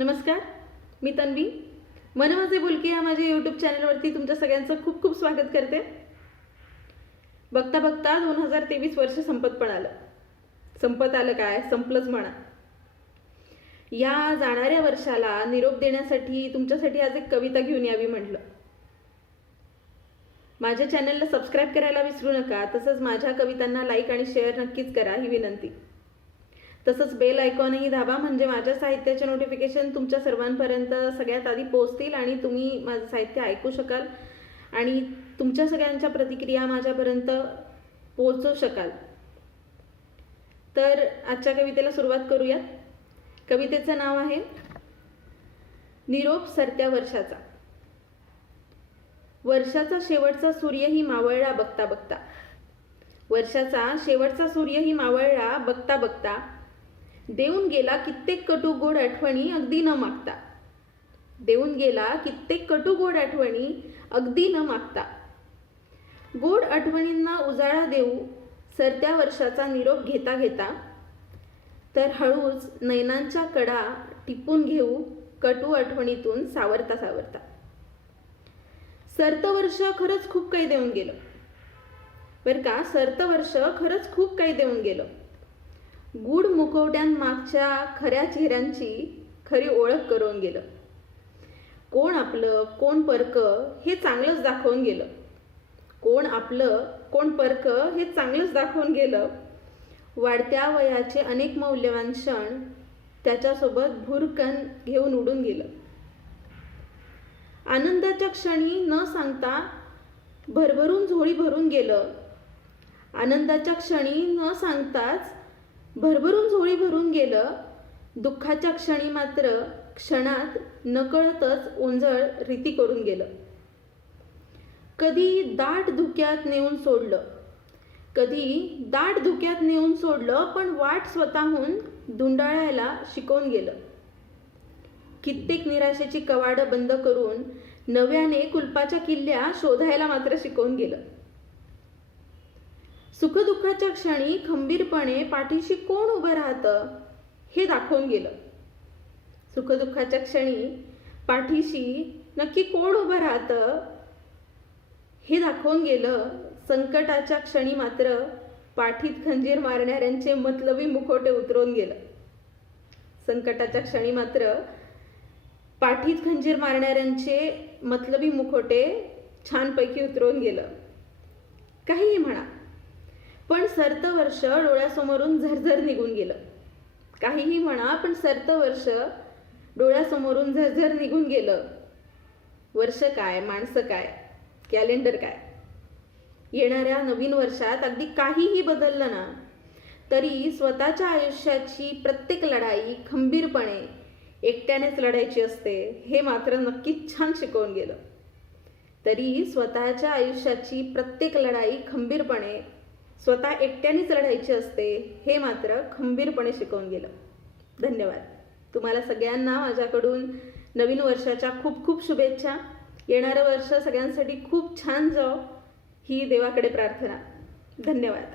नमस्कार, मी तन्वी. मन माझे बोलके या माझ्या यूट्यूब चॅनलवरती तुमच्या सगळ्यांचं खूप खूप स्वागत करते. बघता बघता 2023 वर्ष संपत आलं काय, संपलंच म्हणा. या जाणाऱ्या वर्षाला निरोप देण्यासाठी तुमच्यासाठी आज एक कविता घेऊन यावी म्हटलं. माझ्या चॅनलला सबस्क्राईब करायला विसरू नका. तसंच माझ्या कवितांना लाईक आणि शेअर नक्कीच करा, ही विनंती. तसंच बेल आयकॉनही दाबा, म्हणजे माझ्या साहित्याचे नोटिफिकेशन तुमच्या सर्वांपर्यंत सगळ्यात आधी पोहोचतील आणि तुम्ही माझं साहित्य ऐकू शकाल आणि तुमच्या सगळ्यांच्या प्रतिक्रिया माझ्यापर्यंत पोहोचवू शकाल. तर आजच्या कवितेला सुरुवात करूयात. कवितेचं नाव आहे निरोप सरत्या वर्षाचा. वर्षाचा शेवटचा सूर्यही मावळला बघता बघता. वर्षाचा शेवटचा सूर्यही मावळला बघता बघता. देऊन गेला कित्येक कटू गोड आठवणी अगदी न मागता. देऊन गेला कित्येक कटू गोड आठवणी अगदी न मागता. गोड आठवणींना उजाळा देऊ सरत्या वर्षाचा निरोप घेता घेता. तर हळूच नयनांच्या कडा टिपून घेऊ कटू आठवणीतून सावरता सावरता. सरतं वर्ष खरंच खूप काही देऊन गेलं बरं का. सरतं वर्ष खरंच खूप काही देऊन गेलं. गूढ मुखवट्यांमागच्या खऱ्या चेहऱ्यांची खरी ओळख करून गेलं. कोण आपलं कोण परकं हे चांगलंच दाखवून गेलं. कोण आपलं कोण परकं हे चांगलंच दाखवून गेलं. वाढत्या वयाचे अनेक मौल्यवान क्षण त्याच्यासोबत भुरकन घेऊन उडून गेलं. आनंदाच्या क्षणी न सांगता भरभरून झोळी भरून गेलं. आनंदाच्या क्षणी न सांगताच भरभरून झोळी भरून गेलं. दुःखाच्या क्षणी मात्र क्षणात नकळतच ओंजळ रीती करून गेलं. कधी दाट धुक्यात नेऊन सोडलं, कधी दाट धुक्यात नेऊन सोडलं, पण वाट स्वतःहून धुंडाळायला शिकवून गेलं. कित्येक निराशेची कवाडं बंद करून नव्याने कुलपाच्या किल्ल्या शोधायला मात्र शिकवून गेलं. सुखदुःखाच्या क्षणी खंबीरपणे पाठीशी कोण उभं राहतं हे दाखवून गेलं. सुखदुःखाच्या क्षणी पाठीशी नक्की कोण उभं राहतं हे दाखवून गेलं. संकटाच्या क्षणी मात्र पाठीत खंजीर मारणाऱ्यांचे मतलबी मुखोटे उतरवून गेलं. संकटाच्या क्षणी मात्र पाठीत खंजीर मारणाऱ्यांचे मतलबी मुखोटे छानपैकी उतरवून गेलं. काहीही म्हणा, पण सरतं वर्ष डोळ्यासमोरून झरझर निघून गेलं. काहीही म्हणा, पण सरतं वर्ष डोळ्यासमोरून झरझर निघून गेलं. वर्ष काय, माणसं काय, कॅलेंडर काय. येणाऱ्या नवीन वर्षात अगदी काहीही बदललं ना तरी स्वतःच्या आयुष्याची प्रत्येक लढाई खंबीरपणे एकट्यानेच लढायची असते हे मात्र नक्कीच छान शिकवून गेलं. तरी स्वतःच्या आयुष्याची प्रत्येक लढाई खंबीरपणे स्वतः एकट्यानेच लढायची असते हे मात्र खंबीरपणे शिकवून गेलं. धन्यवाद. तुम्हाला सगळ्यांना माझ्याकडून नवीन वर्षाच्या खूप खूप शुभेच्छा. येणारं वर्ष सगळ्यांसाठी खूप छान जावो ही देवाकडे प्रार्थना. धन्यवाद.